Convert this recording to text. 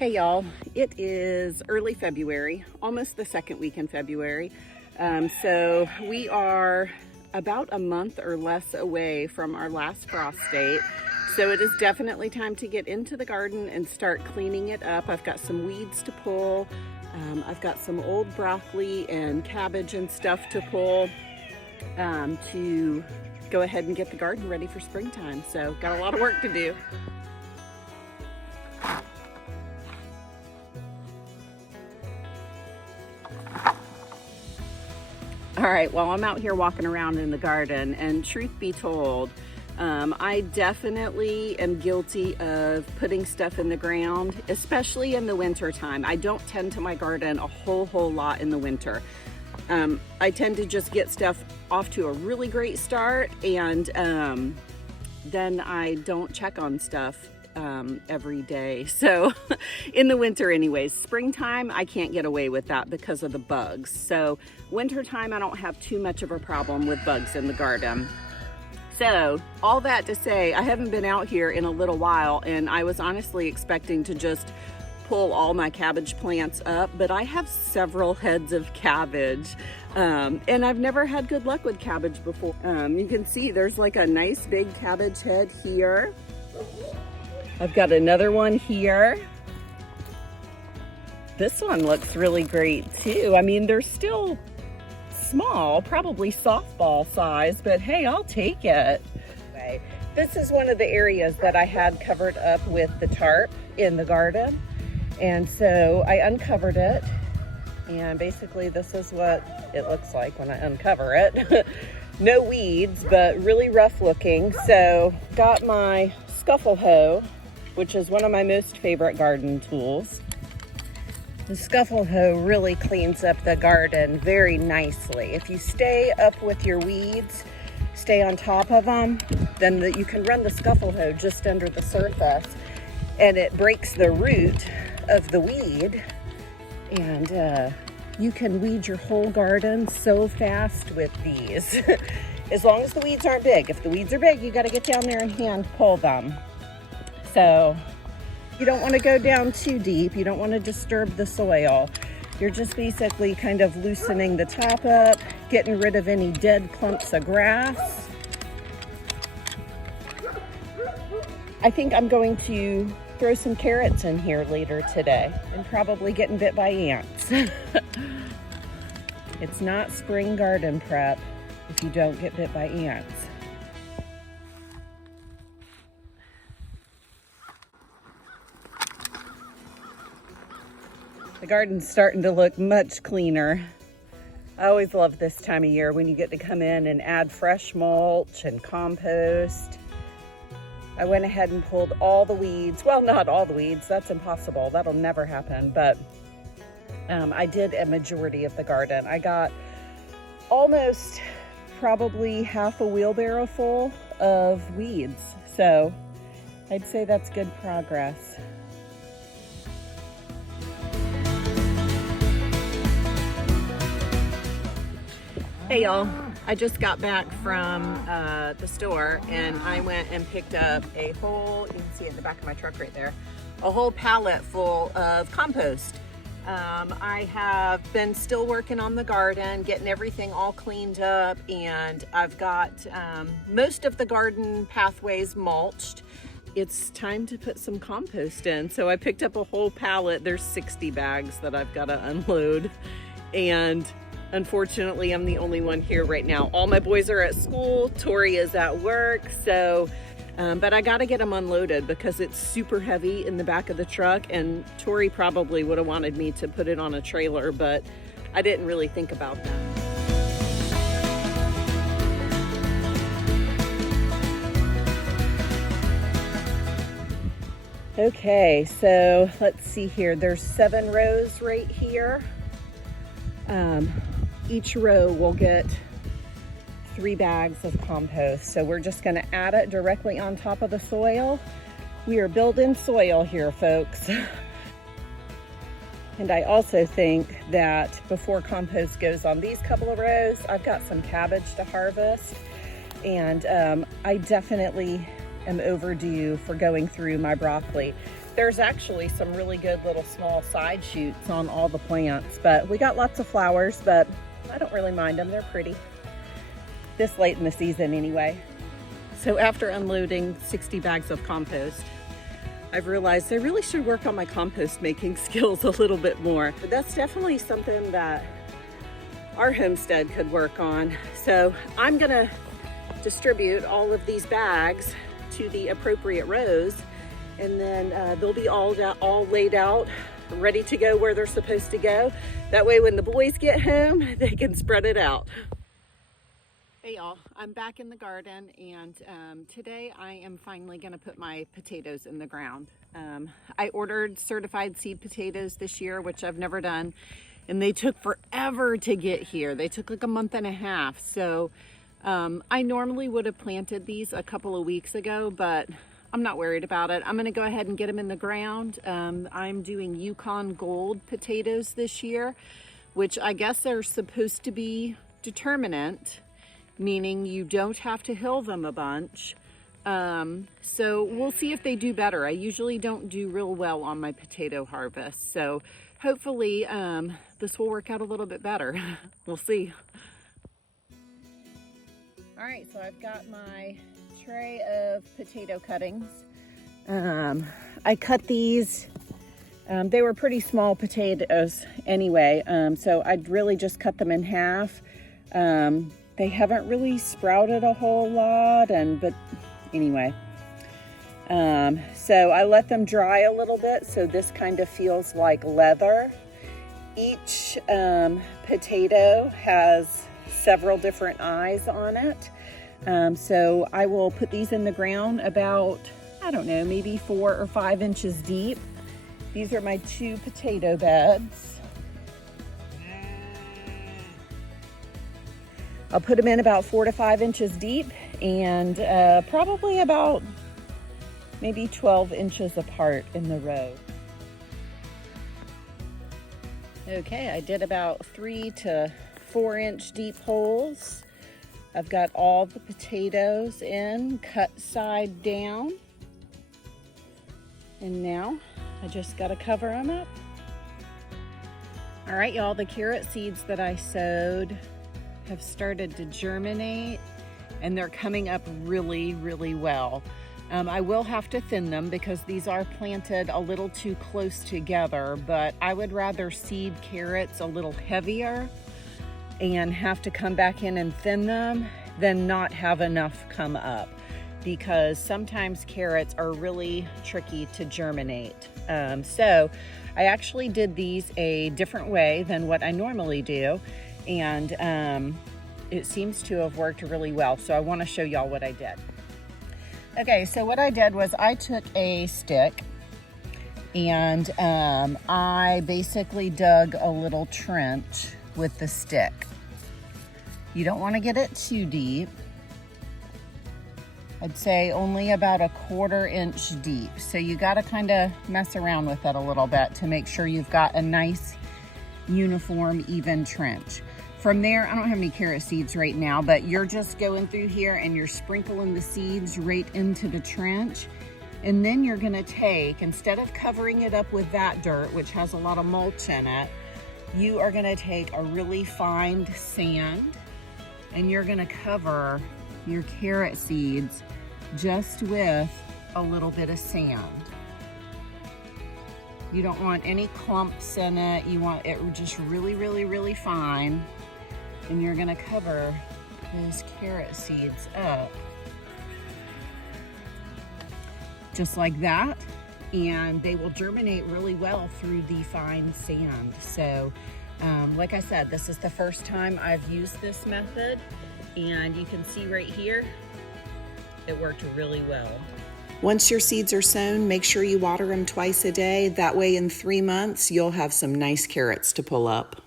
Hey y'all, it is early February, almost the second week in February. So we are about a month or less away from our last frost date. So it is definitely time to get into the garden and start cleaning it up. I've got some weeds to pull. I've got some old broccoli and cabbage and stuff to pull to go ahead and get the garden ready for springtime. So got a lot of work to do. All right, well, I'm out here walking around in the garden, and truth be told, I definitely am guilty of putting stuff in the ground, especially in the winter time. I don't tend to my garden a whole lot in the winter. I tend to just get stuff off to a really great start, and then I don't check on stuff every day. So in the winter anyways. Springtime, I can't get away with that because of the bugs. So wintertime, I don't have too much of a problem with bugs in the garden. So all that to say, I haven't been out here in a little while, and I was honestly expecting to just pull all my cabbage plants up, but I have several heads of cabbage, and I've never had good luck with cabbage before. You can see there's like a nice big cabbage head here. I've got another one here. This one looks really great too. I mean, they're still small, probably softball size, but hey, I'll take it. This is one of the areas that I had covered up with the tarp in the garden. And so I uncovered it, and basically this is what it looks like when I uncover it. No weeds, but really rough looking. So got my scuffle hoe, which is one of my most favorite garden tools. The scuffle hoe really cleans up the garden very nicely. If you stay up with your weeds, stay on top of them, then you can run the scuffle hoe just under the surface, and it breaks the root of the weed, and you can weed your whole garden so fast with these. As long as the weeds aren't big. If the weeds are big, you got to get down there and hand pull them. So you don't want to go down too deep. You don't want to disturb the soil. You're just basically kind of loosening the top up, getting rid of any dead clumps of grass. I think I'm going to throw some carrots in here later today, and probably getting bit by ants. It's not spring garden prep if you don't get bit by ants. The garden's starting to look much cleaner. I always love this time of year when you get to come in and add fresh mulch and compost. I went ahead and pulled all the weeds. Well, not all the weeds, that's impossible. That'll never happen, but I did a majority of the garden. I got almost probably half a wheelbarrow full of weeds. So I'd say that's good progress. Hey y'all, I just got back from the store, and I went and picked up a whole, you can see it in the back of my truck right there, a whole pallet full of compost. I have been still working on the garden, getting everything all cleaned up, and I've got most of the garden pathways mulched. It's time to put some compost in. So I picked up a whole pallet. There's 60 bags that I've got to unload, and unfortunately, I'm the only one here right now. All my boys are at school, Tori is at work, so, but I gotta get them unloaded because it's super heavy in the back of the truck, and Tori probably would have wanted me to put it on a trailer, but I didn't really think about that. Okay, so let's see here. There's 7 rows right here. Each row will get 3 bags of compost. So we're just gonna add it directly on top of the soil. We are building soil here, folks. And I also think that before compost goes on these couple of rows, I've got some cabbage to harvest. And I definitely am overdue for going through my broccoli. There's actually some really good little small side shoots on all the plants, but we got lots of flowers, but I don't really mind them. They're pretty this late in the season anyway. So after unloading 60 bags of compost, I've realized I really should work on my compost making skills a little bit more. But that's definitely something that our homestead could work on. So I'm gonna distribute all of these bags to the appropriate rows, and then they'll be all laid out, ready to go where they're supposed to go. That way when the boys get home, they can spread it out. Hey y'all, I'm back in the garden, and today I am finally gonna put my potatoes in the ground. I ordered certified seed potatoes this year, which I've never done, and they took forever to get here. They took like a month and a half. So I normally would have planted these a couple of weeks ago, but I'm not worried about it. I'm gonna go ahead and get them in the ground. I'm doing Yukon Gold potatoes this year, which I guess are supposed to be determinate, meaning you don't have to hill them a bunch. So we'll see if they do better. I usually don't do real well on my potato harvest. So hopefully this will work out a little bit better. We'll see. All right, so I've got my tray of potato cuttings. I cut these, they were pretty small potatoes anyway, so I'd really just cut them in half. They haven't really sprouted a whole lot, but anyway. So I let them dry a little bit, so this kind of feels like leather. Each potato has several different eyes on it. So I will put these in the ground about, I don't know, maybe 4 or 5 inches deep. These are my 2 potato beds. I'll put them in about 4 to 5 inches deep, and probably about maybe 12 inches apart in the row. Okay, I did about 3 to 4 inch deep holes. I've got all the potatoes in, cut side down. And now I just gotta cover them up. All right, y'all, the carrot seeds that I sowed have started to germinate, and they're coming up really, really well. I will have to thin them because these are planted a little too close together, but I would rather seed carrots a little heavier and have to come back in and thin them than not have enough come up, because sometimes carrots are really tricky to germinate. So I actually did these a different way than what I normally do, and it seems to have worked really well. So I want to show y'all what I did. Okay, so what I did was I took a stick and I basically dug a little trench with the stick. You don't want to get it too deep. I'd say only about 1/4 inch deep. So you got to kind of mess around with it a little bit to make sure you've got a nice, uniform, even trench. From there, I don't have any carrot seeds right now, but you're just going through here and you're sprinkling the seeds right into the trench. And then you're gonna take, instead of covering it up with that dirt, which has a lot of mulch in it, you are gonna take a really fine sand and you're gonna cover your carrot seeds just with a little bit of sand. You don't want any clumps in it. You want it just really, really, really fine. And you're gonna cover those carrot seeds up just like that, and they will germinate really well through the fine sand. So like I said, this is the first time I've used this method, and you can see right here it worked really well. Once your seeds are sown, make sure you water them twice a day. That way in 3 months you'll have some nice carrots to pull up.